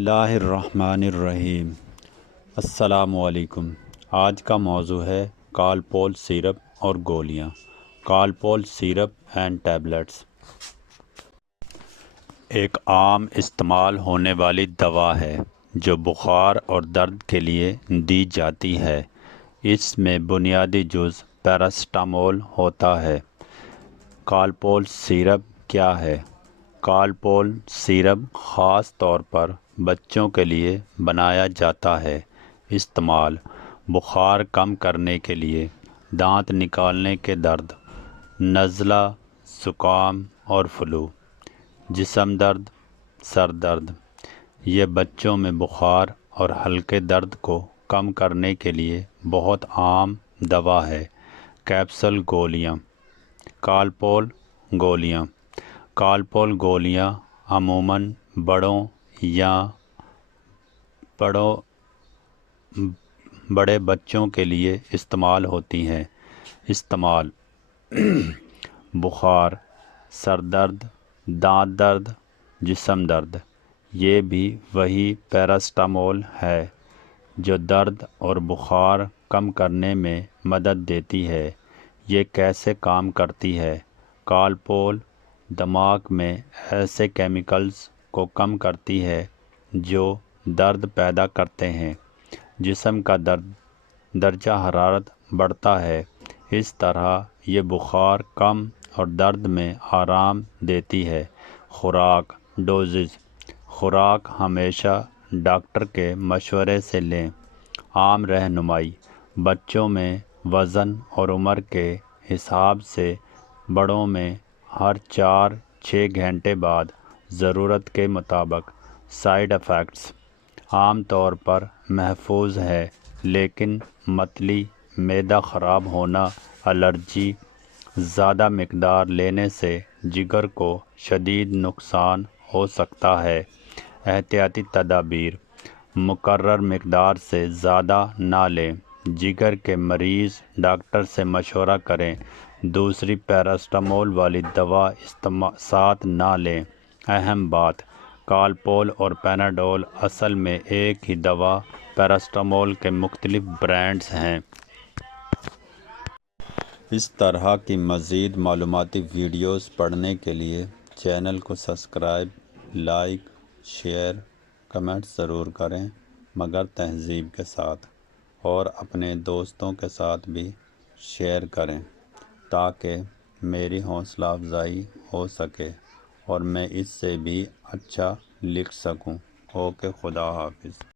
اللہ الرحمن الرحیم۔ السلام علیکم۔ آج کا موضوع ہے کالپول سیرپ اور گولیاں۔ کالپول سیرپ اینڈ ٹیبلٹس ایک عام استعمال ہونے والی دوا ہے جو بخار اور درد کے لیے دی جاتی ہے۔ اس میں بنیادی جز پیراسٹامول ہوتا ہے۔ کالپول سیرپ کیا ہے؟ کالپول سیرپ خاص طور پر بچوں کے لیے بنایا جاتا ہے۔ استعمال: بخار کم کرنے کے لیے، دانت نکالنے کے درد، نزلہ، زکام اور فلو، جسم درد، سر درد۔ یہ بچوں میں بخار اور ہلکے درد کو کم کرنے کے لیے بہت عام دوا ہے۔ کیپسول گولیاں۔ کالپول گولیاں۔ کالپول گولیاں عموماً بڑے بچوں کے لیے استعمال ہوتی ہیں۔ استعمال: بخار، سر درد، دانت درد، جسم درد۔ یہ بھی وہی پیراسٹامول ہے جو درد اور بخار کم کرنے میں مدد دیتی ہے۔ یہ کیسے کام کرتی ہے؟ کالپول دماغ میں ایسے کیمیکلز کو کم کرتی ہے جو درد پیدا کرتے ہیں۔ جسم کا درجہ حرارت بڑھتا ہے۔ اس طرح یہ بخار کم اور درد میں آرام دیتی ہے۔ خوراک ڈوزز: خوراک ہمیشہ ڈاکٹر کے مشورے سے لیں۔ عام رہنمائی: بچوں میں وزن اور عمر کے حساب سے، بڑوں میں ہر 4-6 گھنٹے بعد، ضرورت کے مطابق۔ سائیڈ ایفیکٹس: عام طور پر محفوظ ہے لیکن متلی، معدہ خراب ہونا، الرجی، زیادہ مقدار لینے سے جگر کو شدید نقصان ہو سکتا ہے۔ احتیاطی تدابیر: مقرر مقدار سے زیادہ نہ لیں۔ جگر کے مریض ڈاکٹر سے مشورہ کریں۔ دوسری پیراسٹامول والی دوا ساتھ نہ لیں۔ اہم بات: کالپول اور پیناڈول اصل میں ایک ہی دوا پیراسٹامول کے مختلف برانڈز ہیں۔ اس طرح کی مزید معلوماتی ویڈیوز پڑھنے کے لیے چینل کو سبسکرائب، لائک، شیئر، کمنٹ ضرور کریں، مگر تہذیب کے ساتھ، اور اپنے دوستوں کے ساتھ بھی شیئر کریں تاکہ میری حوصلہ افزائی ہو سکے اور میں اس سے بھی اچھا لکھ سکوں۔ اوکے، خدا حافظ۔